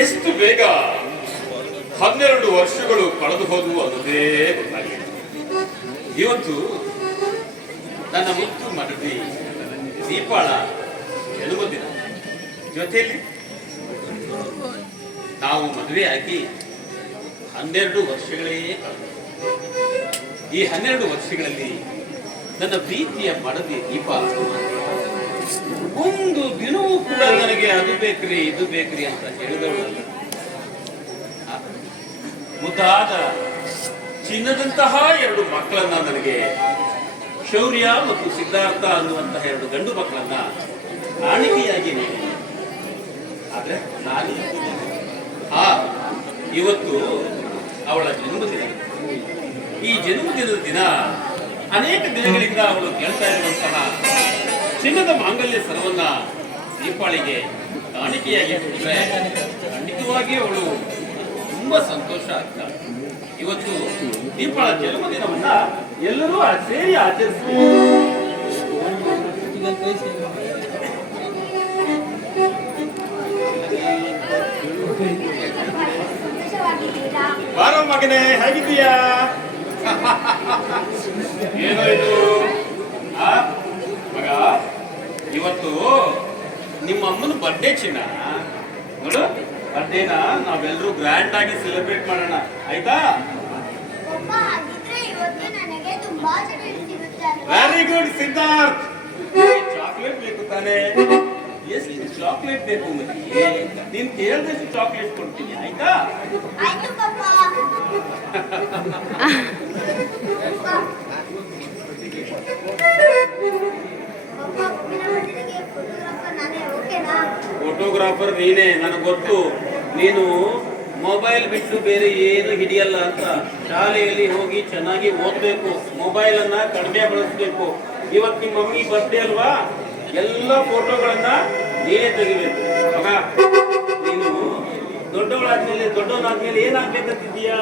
ಎಷ್ಟು ಬೇಗ ಹನ್ನೆರಡು ವರ್ಷಗಳು ಕಳೆದು ಹೋದವು ಅನ್ನೋದೇ ಗೊತ್ತಾಗಿದೆ. ಇವತ್ತು ನನ್ನ ಮುತ್ತು ಮಡದಿ ದೀಪಾಳ ಜನ್ಮದಿನ ಜೊತೆಯಲ್ಲಿ ನಾವು ಮದುವೆ ಆಗಿ ಹನ್ನೆರಡು ವರ್ಷಗಳೇ ಈ ಹನ್ನೆರಡು ವರ್ಷಗಳಲ್ಲಿ ನನ್ನ ಪ್ರೀತಿಯ ಮಡದಿ ದೀಪ ಒಂದು ದಿನವೂ ಕೂಡ ನನಗೆ ಅದು ಬೇಕ್ರಿ, ಇದು ಬೇಕ್ರಿ ಅಂತ ಹೇಳಿದವಳಲ್ಲ ಮುದ್ದಾದ ಚಿನ್ನದಂತಹ ಎರಡು ಮಕ್ಕಳನ್ನ ನನಗೆ ಶೌರ್ಯ ಮತ್ತು ಸಿದ್ಧಾರ್ಥ ಅನ್ನುವಂತಹ ಎರಡು ಗಂಡು ಮಕ್ಕಳನ್ನ ಕಾಣಿಕೆಯಾಗಿ ಆದ್ರೆ ನಾನು ಆ, ಇವತ್ತು ಅವಳ ಜನ್ಮದಿನ. ಈ ಜನ್ಮದಿನದ ದಿನ ಅನೇಕ ದಿನಗಳಿಂದ ಅವಳು ಕೇಳ್ತಾ ಇರುವಂತಹ ಚಿನ್ನದ ಮಾಂಗಲ್ಯ ಸರವನ್ನ ದೀಪಾಳಿಗೆ ಕಾಣಿಕೆಯಾಗಿ ಕೊಟ್ಟರೆ ಖಂಡಿತವಾಗಿ ಅವಳು ತುಂಬಾ ಸಂತೋಷ ಆಗ್ತಾಳೆ. ಇವತ್ತು ದೀಪಾಳ ಜನ್ಮದಿನವನ್ನ ಎಲ್ಲರೂ ಸೇರಿ ಬಾರೋ ಮಗನೇ, ಹೇಗಿದ್ದೀಯಾ? ಏನೋ ಇದು? ಮಗ? ಇವತ್ತು ನಿಮ್ಮ ಅಮ್ಮನ ಬರ್ಡೇ ಚಿನ್ನ. ನೋಡು ಬರ್ಡೇನ ನಾವೆಲ್ಲರೂ ಗ್ರ್ಯಾಂಡ್ ಆಗಿ ಸೆಲೆಬ್ರೇಟ್ ಮಾಡೋಣ. ಆಯ್ತಾ? Very good Siddharth. ಚಾಕ್ಲೇಟ್ ಬೇಕು ತಾನೆ. ಎಷ್ಟು ಚಾಕ್ಲೇಟ್ ಬೇಕು ನೀನ್ ಕೇಳಿದಷ್ಟು ಚಾಕ್ಲೇಟ್ ಕೊಡ್ತೀನಿ ಆಯ್ತಾ? ಆಯ್ತು ಫೋಟೋಗ್ರಾಫರ್ ನೀನೇ, ನನಗೆ ಗೊತ್ತು. ನೀನು ಮೊಬೈಲ್ ಬಿಟ್ಟು ಬೇರೆ ಏನು ಹಿಡಿಯಲ್ಲ ಅಂತ. ಶಾಲೆಯಲ್ಲಿ ಹೋಗಿ ಚೆನ್ನಾಗಿ ಓದಬೇಕು. ಮೊಬೈಲ್ ಅನ್ನ ಕಡಿಮೆ ಬಳಸಬೇಕು. ಇವತ್ತು ನಿಮ್ಮ ಮಮ್ಮಿ ಬರ್ತೇ ಅಲ್ವಾ? ಎಲ್ಲ ಫೋಟೋಗಳನ್ನ ನೀನೇ ತೆಗಿಬೇಕು. ನೀನು ದೊಡ್ಡವಳಾದ್ಮೇಲೆ, ದೊಡ್ಡವನಾದ್ಮೇಲೆ ಏನಾಗ್ಬೇಕಂತಿದ್ಯಾ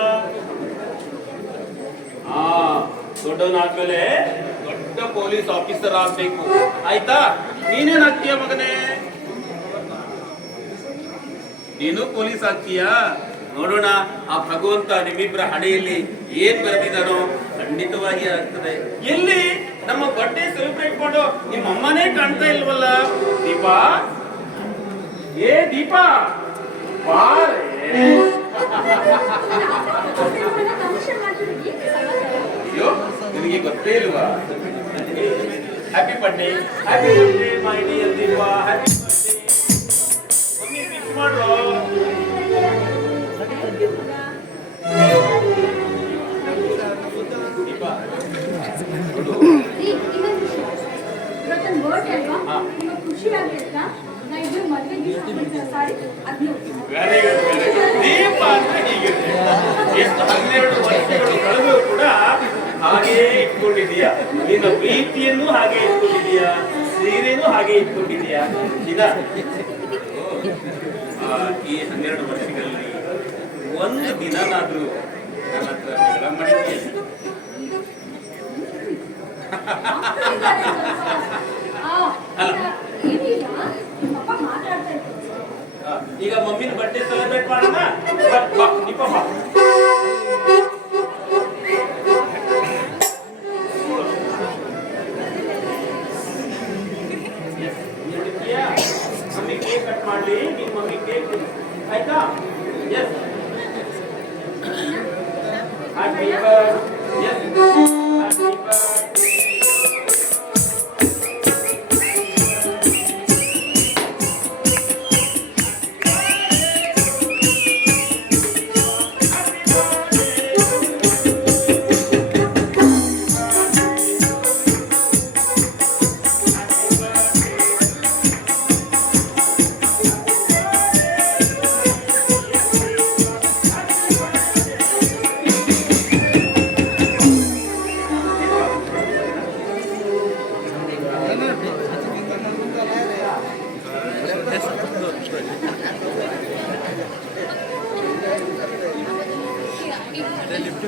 ಹಾ ದೊಡ್ಡವನಾದ್ಮೇಲೆ ದೊಡ್ಡ ಪೊಲೀಸ್ ಆಫೀಸರ್ ಆಗ್ಬೇಕು. ಆಯ್ತಾ? ನೀನೇನಾಗ್ತೀಯ ಮಗನೇ? ನೀನು ಪೊಲೀಸ್ ಆಗ್ತೀಯಾ ನೋಡೋಣ, ಆ ಭಗವಂತ ನಿಮ್ಮಿಬ್ಬರ ಹಣೆಯಲ್ಲಿ ಏನ್ ಬರೆದಿದ್ದಾನೋ ಖಂಡಿತವಾಗಿ ಆಗ್ತದೆ. ಎಲ್ಲಿ? ನಮ್ಮ ಬರ್ಡೇ ಸೆಲೆಬ್ರೇಟ್ ಮಾಡೋ ನಿಮ್ಮ ಅಮ್ಮನೇ ಕಾಣ್ತಾ ಇಲ್ವಲ್ಲ? ದೀಪಾ? ಏ, ದೀಪಾ? ಅಯ್ಯೋ, ನಿನಗೆ ಗೊತ್ತೇ ಇಲ್ವಾ? Happy birthday happy birthday my dear Deepa. Happy Deepa ಅಂದ್ರೆ ಹೀಗಿದೆ ಎಷ್ಟು ಹನ್ನೆರಡು ವರ್ಷಗಳು ಕಳೆದು ಕೂಡ ಹಾಗೆಯೇ ಇಟ್ಕೊಂಡಿದೀಯಾ ನಿನ್ನ ಪ್ರೀತಿಯನ್ನು ಹಾಗೆ ಇಟ್ಕೊಂಡಿದೀಯಾ ಸೀರೆನೂ ಹಾಗೆ ಇಟ್ಕೊಂಡಿದೀಯಾ ಇದಾ ಈ ಹನ್ನೆರಡು ವರ್ಷಗಳಲ್ಲಿ ಒಂದು ದಿನನಾದ್ರೂ ನನ್ನ ಹತ್ರ ಆ, ಈಗ ಮಮ್ಮಿನ ಬಟ್ಟೆ ಸೆಲೆಬ್ರೇಟ್ ಮಾಡೋಣ? ಬಾ, లిఫ్ట్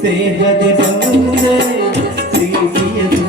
సేవది పొందే ప్రీతియదు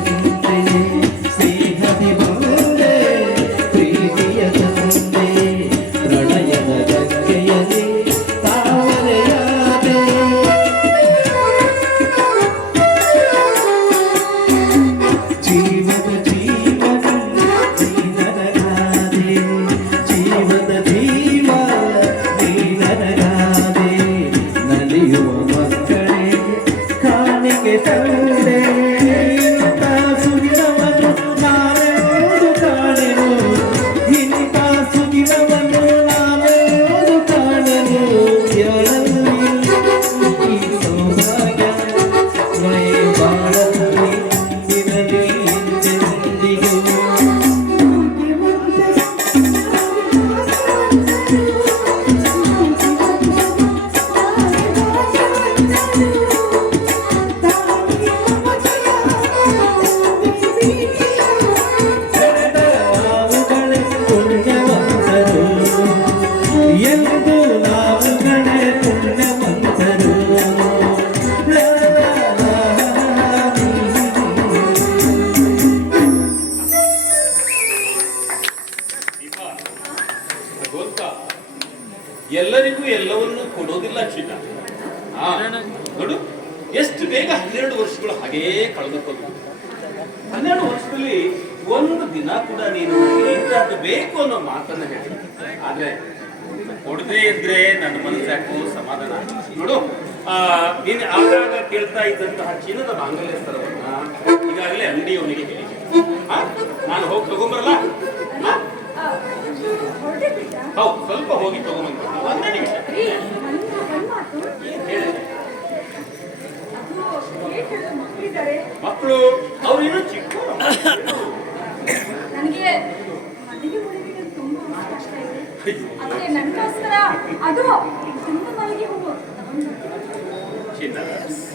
ಕೂಡ ನೀನು ಇಂಥದ್ದು ಬೇಕು ಅನ್ನೋ ಮಾತನ್ನ ಹೇಳಿ ಆದ್ರೆ ಕೊಡದೇ ಇದ್ರೆ ನನ್ನ ಮನಸ್ಸಾಕೋ ಸಮಾಧಾನ. ನೋಡು ಆ ನೀನು ಆಗಾಗ ಕೇಳ್ತಾ ಇದ್ದಂತಹ ಚಿನ್ನದ ಮಾಂಗಲ್ಯ ಸ್ಥಳವನ್ನ ಈಗಾಗಲೇ ಅಂಗಡಿಯವನಿಗೆ ಹೇಳಿ ಆ, ನಾನು ಹೋಗಿ ತಗೊಂಬರಲ್ಲ? ಹೌದು ಸ್ವಲ್ಪ ಹೋಗಿ ತಗೊಂಬಂದು. ಒಂದೇ ನಿಮಿಷ. ಹೇಳೋದು? ಮಕ್ಕಳು ಅವ್ರು ಇನ್ನೂ ಚಿಕ್ಕವರು. ನನಗೆ ಮನೆಗೆ ಮುಡಿಬೇಕಂತ ತುಂಬಾ ಕಷ್ಟ ಇದೆ. ಆದ್ರೆ ನನಗೋಸ್ಕರ ಅದು ತುಂಬ ಮಲ್ಲಿಗೆ ಹೂವು.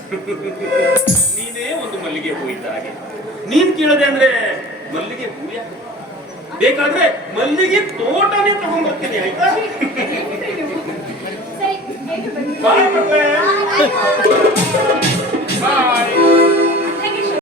ನೀನೇ ಒಂದು ಮಲ್ಲಿಗೆ ಹೂ ಇದ್ದ ಹಾಗೆ. ನೀನ್ ಕೇಳದೆ ಅಂದ್ರೆ ಮಲ್ಲಿಗೆ ಹೂ ಯಾಕೆ? ಬೇಕಾದ್ರೆ ಮಲ್ಲಿಗೆ ತೋಟನೇ ತಗೊಂಡ್ಬರ್ತೀನಿ ಆಯ್ತಾ? ಬನ್ನಿ ಮಕ್ಕಳೇ. ಆಯ್ತು.